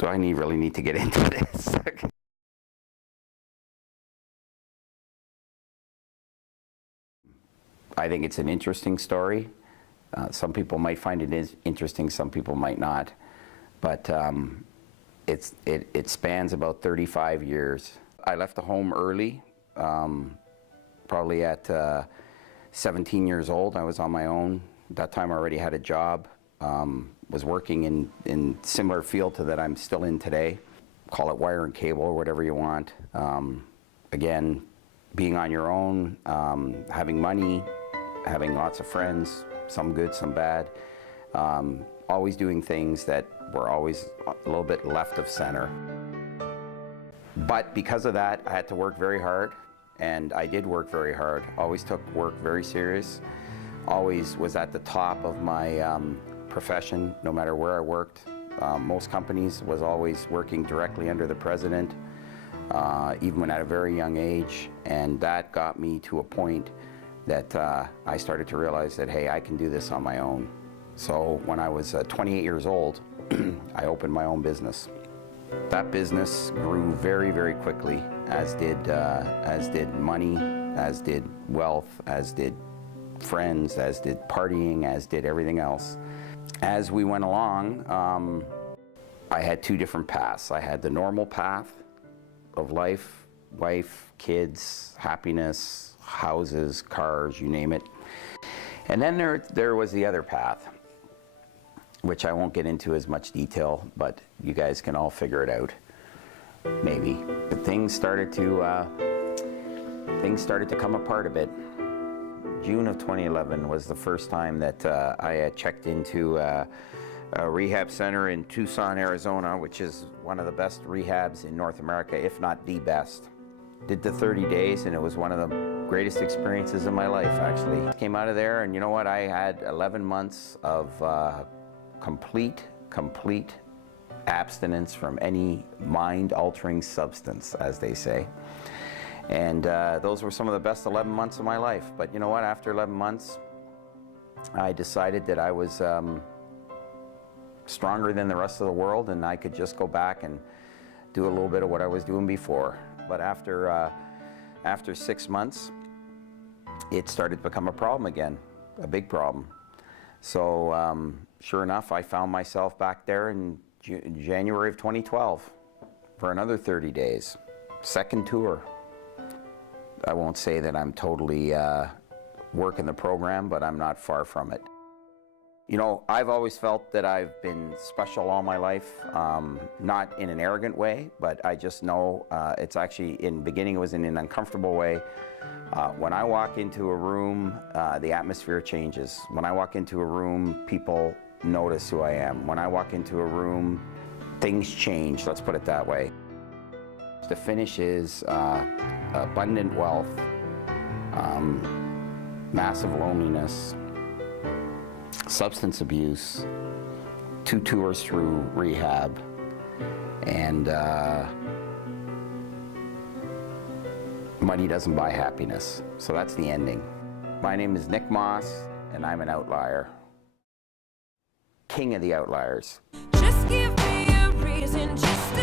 Do I really need to get into this? I think it's an interesting story. Some people might find it interesting, some people might not. But it spans about 35 years. I left the home early, probably at 17 years old. I was on my own. At that time I already had a job, was working in similar field to that I'm still in today. Call it wire and cable or whatever you want. Again, being on your own, having money, having lots of friends, some good, some bad. Always doing things that were always a little bit left of center. But because of that, I had to work very hard, and I did work very hard. Always took work very serious. Always was at the top of my profession, no matter where I worked. Most companies was always working directly under the president, even when at a very young age, and that got me to a point that I started to realize that, hey, I can do this on my own. So when I was 28 years old, I opened my own business. That business grew very, very quickly, as did money, as did wealth, as did friends, as did partying, as did everything else. As we went along, I had two different paths. I had the normal path of life, wife, kids, happiness, houses, cars, you name it. And then there was the other path, which I won't get into as much detail, but you guys can all figure it out, maybe. But things started to come apart a bit. June of 2011 was the first time that I had checked into a rehab center in Tucson, Arizona, which is one of the best rehabs in North America, if not the best. Did the 30 days, and it was one of the greatest experiences of my life, actually. Came out of there, and you know what? I had 11 months of complete abstinence from any mind-altering substance, as they say. And those were some of the best 11 months of my life. But you know what? After 11 months, I decided that I was stronger than the rest of the world, and I could just go back and do a little bit of what I was doing before. But after 6 months, it started to become a problem again, a big problem. So sure enough, I found myself back there in January of 2012 for another 30 days, second tour. I won't say that I'm totally working the program, but I'm not far from it. You know, I've always felt that I've been special all my life, not in an arrogant way, but I just know it's actually, in the beginning it was in an uncomfortable way. When I walk into a room, the atmosphere changes. When I walk into a room, people notice who I am. When I walk into a room, things change, let's put it that way. The finish is abundant wealth, massive loneliness, substance abuse, 2 tours through rehab, and money doesn't buy happiness. So that's the ending. My name is Nick Moss, and I'm an outlier. King of the outliers. Just give me a reason, just